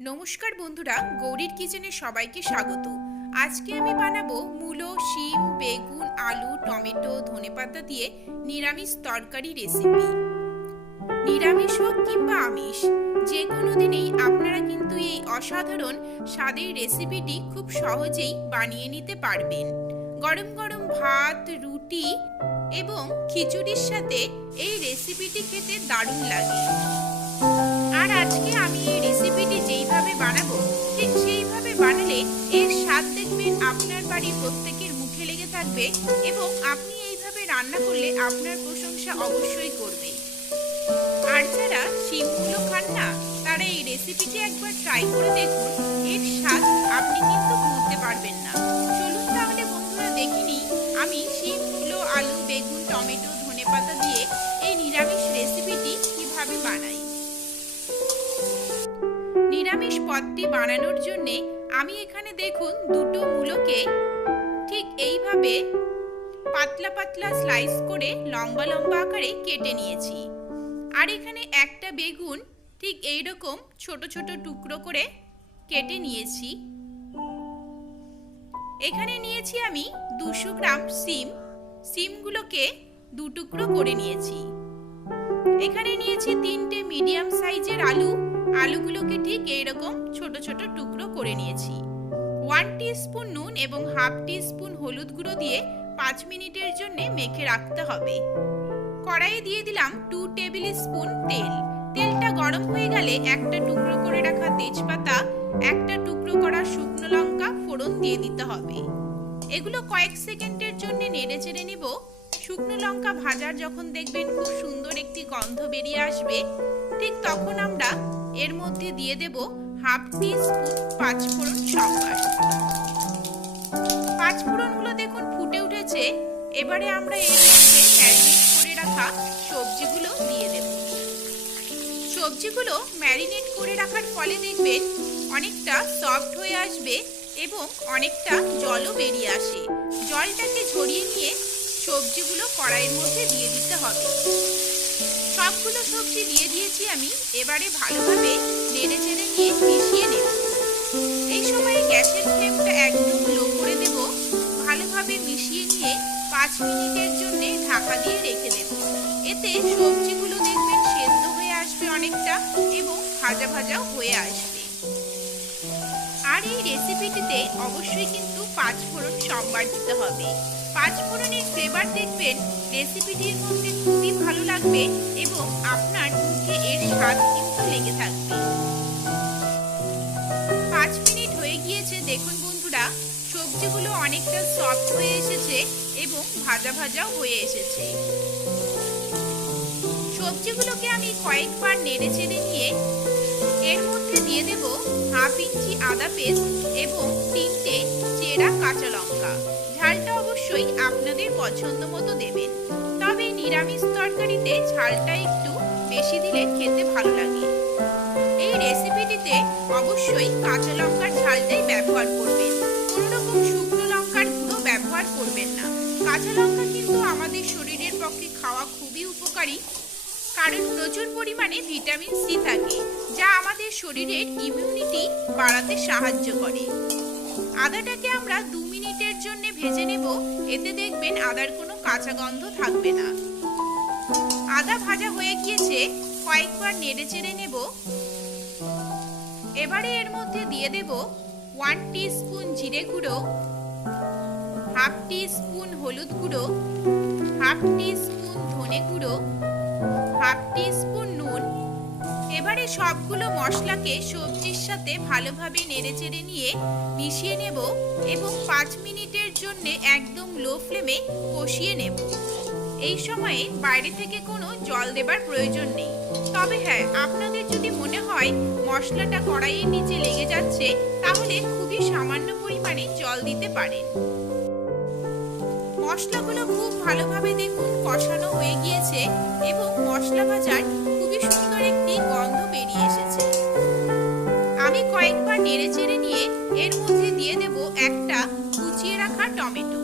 নমস্কার বন্ধুরা, গৌরীর কিচেনে সবাইকে স্বাগত। আজকে আমি বানাবো মূলো, শিম, বেগুন, আলু, টমেটো, ধনেপাতা দিয়ে নিরামিষ তরকারি রেসিপি। নিরামিষ হোক কিংবা আমিষ, যে কোনো দিনেই আপনারা কিন্তু এই অসাধারণ স্বাদের রেসিপিটি খুব সহজেই বানিয়ে নিতে পারবেন। গরম গরম ভাত, রুটি এবং খিচুড়ির সাথে এই রেসিপিটি খেতে দারুণ লাগে। আর আজকে আমি এই রেসিপিটি যেইভাবে বানাবো ঠিক সেইভাবে বানালে এর স্বাদ দেখবেন আপনার বাড়ির প্রত্যেকের মুখে লেগে থাকবে এবং আপনি এইভাবে রান্না করলে আপনার প্রশংসা অবশ্যই করবে। আর যারা শিমগুলো খান না, তারা এই রেসিপিটি একবার ট্রাই করে দেখুন, এর স্বাদ আপনি কিন্তু ভুলতে পারবেন না। চলুন তাহলে বন্ধুরা দেখিনি আমি শিমগুলো, আলু, বেগুন, টমেটো, ধনেপাতা দিয়ে এই নিরামিষ রেসিপিটি কিভাবে বানাই। নিরামিষ পদটি বানানোর জন্য আমি এখানে দেখুন দুটো মূলোকে ঠিক এইভাবে পাতলা পাতলা স্লাইস করে লম্বা লম্বা আকারে কেটে নিয়েছি। আর এখানে একটা বেগুন ঠিক এইরকম ছোট ছোট টুকরো করে কেটে নিয়েছি। এখানে নিয়েছি আমি 200 গ্রাম শিম, শিমগুলোকে দু টুকরো করে নিয়েছি। এখানে নিয়েছি 3টে মিডিয়াম সাইজের আলু, আলুগুলোকে ঠিক এইরকম ছোট ছোট টুকরো করে নিয়েছি। 1 টিস্পুন নুন এবং হাফ টিস্পুন হলুদ গুঁড়ো দিয়ে 5 মিনিটের জন্য মেখে রাখতে হবে। কড়াইয়ে দিয়ে দিলাম 2 টেবিল স্পুন তেল। তেলটা গরম হয়ে গেলে একটা টুকরো করে রাখা তেজপাতা, একটা টুকরো করা শুকনো লঙ্কা ফোড়ন দিয়ে দিতে হবে। এগুলো কয়েক সেকেন্ডের জন্য নেড়ে চেড়ে নেব। শুকনো লঙ্কা ভাজার যখন দেখবেন খুব সুন্দর একটি গন্ধ বেরিয়ে আসবে, ঠিক তখন আমরা এর মধ্যে দিয়ে দেব হাফ টিস্পুন পাঁচফোড়ন সম্বার। পাঁচফোড়নগুলো দেখুন ফুটে উঠেছে। এবারে আমরা এর মধ্যে ম্যারিনেট করে রাখা সবজিগুলো দিয়ে দেব। সবজিগুলো ম্যারিনেট করে রাখার ফলে দেখবেন অনেকটা সফট হয়ে আসবে এবং অনেকটা জলও বেরিয়ে আসে। জলটাকে ঝরিয়ে নিয়ে সবজিগুলো কড়াইয়ের মধ্যে দিয়ে দিতে হবে। সবগুলো সবজি দিয়ে দিয়েছি আমি। এবারে ভালোভাবে নেড়ে চেড়ে নিয়ে মিশিয়ে নেব। এই সময় গ্যাসের ফ্লেমটা একদম লো করে দেব। ভালোভাবে মিশিয়ে নিয়ে 5 মিনিটের জন্য ঢাকা দিয়ে রেখে দেব। এতে সবজিগুলো দেখবেন সেদ্ধ হয়ে আসবে অনেকটা এবং ভাজা ভাজাও হয়ে আসবে। আর এই রেসিপিটিতে অবশ্যই কিন্তু পাঁচফোড়ন সম্বার দিতে হবে। পাঁচফোড়নের ফ্লেভার দেখবেন রেসিপিটির মধ্যে খুবই ভালো লাগবে এবং আপনার মুখে এর স্বাদ কিন্তু লেগে থাকবে। 5 মিনিট হয়ে গিয়েছে। দেখুন বন্ধুরা, সবজিগুলো অনেকটা সফট হয়ে এসেছে এবং ভাজা ভাজাও হয়ে এসেছে। সবজিগুলোকে আমি কয়েকবার নেড়ে চেড়ে নিয়ে এর মধ্যে দিয়ে দেব হাফ ইঞ্চি আদা পেস্ট এবং 3টে চেরা কাঁচা লঙ্কা। ঝালটা অবশ্যই আপনাদের পছন্দ মতো দেবেন, তবে নিরামিষ তরকারিতে ঝালটা একটু বেশি দিলে খেতে ভালো লাগে। এই রেসিপিটিতে অবশ্যই কাঁচা লঙ্কার ঝালটাই ব্যবহার করবেন, কোনো রকম শুকনো লঙ্কার গুঁড়ো ব্যবহার করবেন না। কাঁচা লঙ্কা কিন্তু আমাদের শরীরের পক্ষে খাওয়া খুবই উপকারী, কারণ প্রচুর পরিমাণে ভিটামিন সি থাকে, যা আমাদের শরীরের ইমিউনিটি বাড়াতে সাহায্য করে। আদাটাকে আমরা 2 মিনিটের জন্য ভেজে নেব। এতে দেখবেন আদার কোনো কাঁচা গন্ধ থাকবে না। আদা ভাজা হয়ে গিয়েছে, কয়েকবার নেড়ে চেড়ে নেব। এবারে এর মধ্যে দিয়ে দেব 1 টিস্পুন জিরে গুঁড়ো, হাফ টিস্পুন হলুদ গুঁড়ো, হাফ টিস্পুন ধনে গুঁড়ো, হাফ টিস্পুন নুন। এবারে সবগুলো মশলাকে সবজির সাথে ভালোভাবে নেড়েচেড়ে নিয়ে মিশিয়ে নেব এবং 5 মিনিটের জন্য একদম লো ফ্লেমে কষিয়ে নেব। এই সময়ে বাইরে থেকে কোনো জল দেবার প্রয়োজন নেই। তবে হ্যাঁ, আপনাদের যদি মনে হয় মশলাটা কড়াইয়ের নিচে লেগে যাচ্ছে, তাহলে খুবই সামান্য পরিমাণে জল দিতে পারেন। মশলাগুলো খুব ভালোভাবে দেখুন কষানো হয়ে গিয়েছে এবং মশলা ভাজার খুবই সুন্দর একটি গন্ধ বেরিয়ে এসেছে। আমি কয়েকবার নেড়ে চেড়ে নিয়ে এর মধ্যে দিয়ে দেব একটা কুচিয়ে রাখা টমেটো।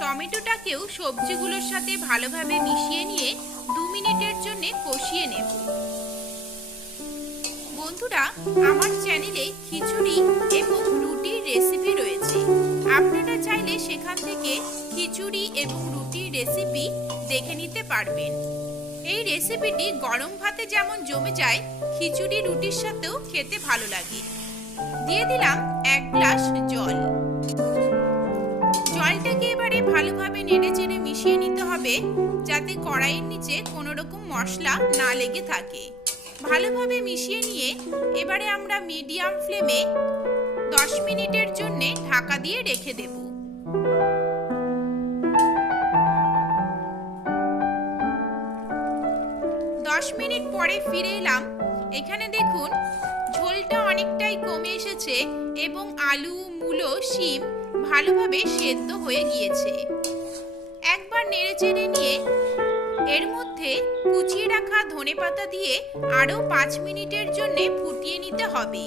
টমেটোটাকেও সবজিগুলোর সাথে ভালোভাবে মিশিয়ে নিয়ে 2 মিনিটের জন্য কষিয়ে মিশিয়ে নেব। বন্ধুরা, আমার চ্যানেলে খিচুড়ি এবং রুটির রেসিপি রয়েছে। আপনারা চাইলে সেখান থেকে খিচুড়ি এবং রুটির রেসিপি দেখে নিতে পারবেন। এই রেসিপিটি গরম ভাতে যেমন জমে যায়, খিচুড়ি রুটির সাথেও খেতে ভালো লাগে। দিয়ে দিলাম 1 গ্লাস জল। জলটাকে এবারে ভালোভাবে নেড়েচেড়ে মিশিয়ে নিতে হবে, যাতে কড়াইয়ের নিচে কোনো রকম মশলা না লেগে থাকে। ভালোভাবে মিশিয়ে নিয়ে এবারে আমরা মিডিয়াম ফ্লেমে 10 মিনিটের জন্য ঢাকা দিয়ে রেখে দেব। 10 মিনিট পরে ফিরে এলাম। এখানে দেখুন ঝোলটা অনেকটাই কমে এসেছে এবং আলু, মূলো, শিম ভালোভাবে সেদ্ধ হয়ে গিয়েছে। একবার নেড়েচেড়ে নিয়ে এর মধ্যে কুচিয়ে রাখা ধনেপাতা দিয়ে আরও 5 মিনিটের জন্য ফুটিয়ে নিতে হবে।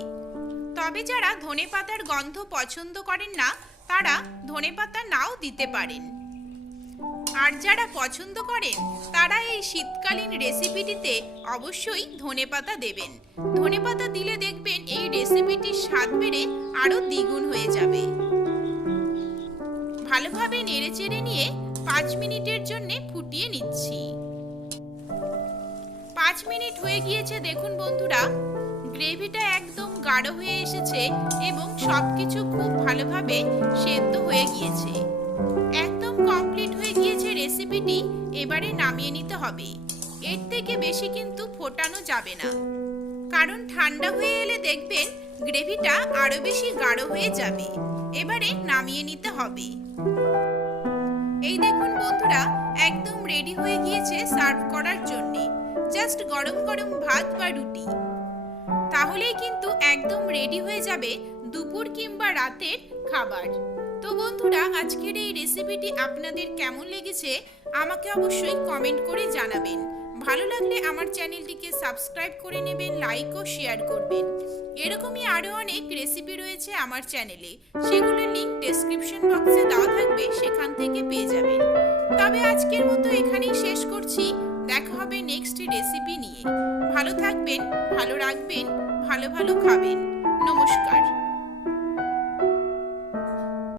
তবে যারা ধনেপাতার গন্ধ পছন্দ করেন না, তারা ধনেপাতা নাও দিতে পারেন। আর যারা পছন্দ করেন, তারা এই শীতকালীন রেসিপিটিতে অবশ্যই ধনেপাতা দেবেন। ধনেপাতা দিলে দেখবেন এই রেসিপিটির স্বাদ বেড়ে আরও দ্বিগুণ হয়ে যাবে। ভালোভাবে নেড়েচেড়ে নিয়ে 5 মিনিটের জন্য ফুটিয়ে নিচ্ছি। 5 মিনিট হয়ে গিয়েছে। দেখুন বন্ধুরা, গ্রেভিটা একদম গাঢ় হয়ে এসেছে এবং সবকিছু খুব ভালোভাবে সেদ্ধ হয়ে গিয়েছে। একদম কমপ্লিট হয়ে গিয়েছে রেসিপিটি। এবারে নামিয়ে নিতে হবে। এর থেকে বেশি কিন্তু ফোটানো যাবে না, কারণ ঠান্ডা হয়ে এলে দেখবেন গ্রেভিটা আরো বেশি গাঢ় হয়ে যাবে। এবারে নামিয়ে নিতে হবে। এই দেখুন বন্ধুরা, একদম রেডি হয়ে গিয়েছে সার্ভ করার জন্য। জাস্ট গরম গরম ভাত বা রুটি, তাহলেই কিন্তু একদম রেডি হয়ে যাবে দুপুর কিংবা রাতের খাবার। তো বন্ধুরা, আজকের এই রেসিপিটি আপনাদের কেমন লেগেছে আমাকে অবশ্যই কমেন্ট করে জানাবেন। ভালো লাগলে আমার চ্যানেলটিকে সাবস্ক্রাইব করে নেবেন, লাইক ও শেয়ার করবেন। এরকমই আরও অনেক রেসিপি রয়েছে আমার চ্যানেলে, সেগুলোর লিংক ডেসক্রিপশন বক্সে দেওয়া থাকবে, সেখান থেকে পেয়ে যাবেন। তবে আজকের মতো এখানেই শেষ করছি। দেখা হবে নেক্সট রেসিপি নিয়ে। ভালো থাকবেন, ভালো রাখবেন, ভালো ভালো খাবেন। নমস্কার।